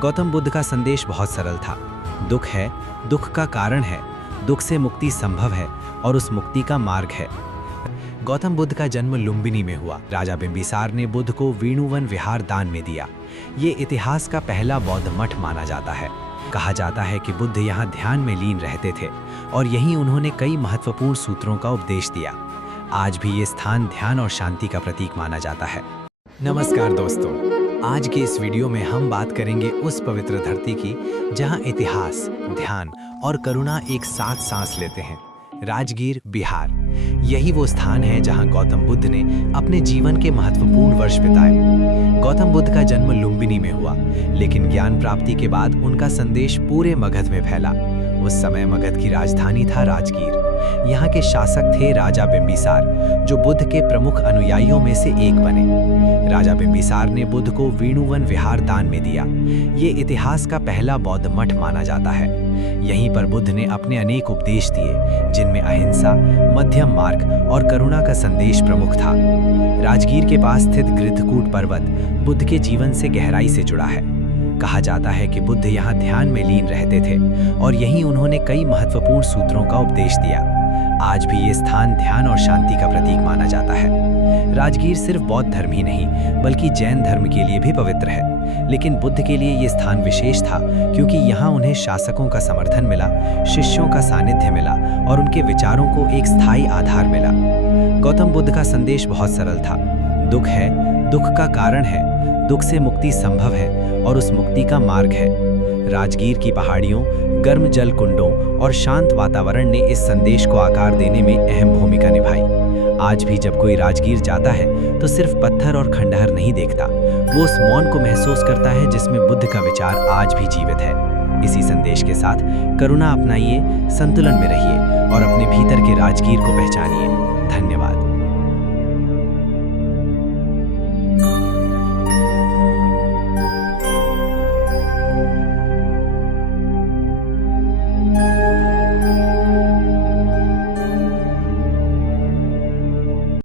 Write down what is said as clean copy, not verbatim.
गौतम बुद्ध का संदेश बहुत सरल था। दुख है, दुख का कारण है, दुख से मुक्ति संभव है और उस मुक्ति का मार्ग है। गौतम बुद्ध का जन्म लुम्बिनी में हुआ। राजा बिंबिसार ने बुद्ध को वेणुवन विहार दान में दिया। ये इतिहास का पहला बौद्ध मठ माना जाता है। कहा जाता है कि बुद्ध यहाँ ध्यान में लीन रहते थे और यहीं उन्होंने कई महत्वपूर्ण सूत्रों का उपदेश दिया। आज भी ये स्थान ध्यान और शांति का प्रतीक माना जाता है। नमस्कार दोस्तों, आज के इस वीडियो में हम बात करेंगे उस पवित्र धरती की जहाँ इतिहास, ध्यान और करुणा एक साथ सांस लेते हैं। राजगीर, बिहार। यही वो स्थान है जहां गौतम बुद्ध ने अपने जीवन के महत्वपूर्ण वर्ष बिताए। गौतम बुद्ध का जन्म लुम्बिनी में हुआ, लेकिन ज्ञान प्राप्ति के बाद उनका संदेश पूरे मगध में फैला। उस समय मगध की राजधानी था राजगीर। यहाँ के शासक थे राजा बिंबिसार, जो बुद्ध के प्रमुख अनुयायियों में से एक बने। राजा बिंबिसार ने बुद्ध को वेणुवन विहार दान में दिया। ये इतिहास का पहला बौद्ध मठ माना जाता है। यहीं पर बुद्ध ने अपने अनेक उपदेश दिए, जिनमें अहिंसा, मध्यम मार्ग और करुणा का संदेश प्रमुख था। राजगीर के पास स्थित गृद्धकूट पर्वत बुद्ध के जीवन से गहराई से जुड़ा है। कहा जाता है कि बुद्ध यहाँ ध्यान में लीन रहते थे और यहीं उन्होंने कई महत्वपूर्ण सूत्रों का उपदेश दिया। आज भी ये स्थान ध्यान और शांति का प्रतीक माना जाता है। राजगीर सिर्फ बौद्ध धर्म ही नहीं, बल्कि जैन धर्म के लिए भी पवित्र है। लेकिन बुद्ध के लिए ये स्थान विशेष था, क्योंकि यहाँ उन्हें शासकों का समर्थन मिला, शिष्यों का सानिध्य मिला और उनके विचारों को एक स्थायी आधार मिला। गौतम बुद्ध का संदेश बहुत सरल था। दुख है, दुख का कारण है, दुख से मुक्ति संभव है और उस मुक्ति का मार्ग है। राजगीर की पहाड़ियों, गर्म जल कुंडों और शांत वातावरण ने इस संदेश को आकार देने में अहम भूमिका निभाई। आज भी जब कोई राजगीर जाता है तो सिर्फ पत्थर और खंडहर नहीं देखता, वो उस मौन को महसूस करता है जिसमें बुद्ध का विचार आज भी जीवित है। इसी संदेश के साथ करुणा अपनाइए, संतुलन में रहिए और अपने भीतर के राजगीर को पहचानिए। धन्यवाद।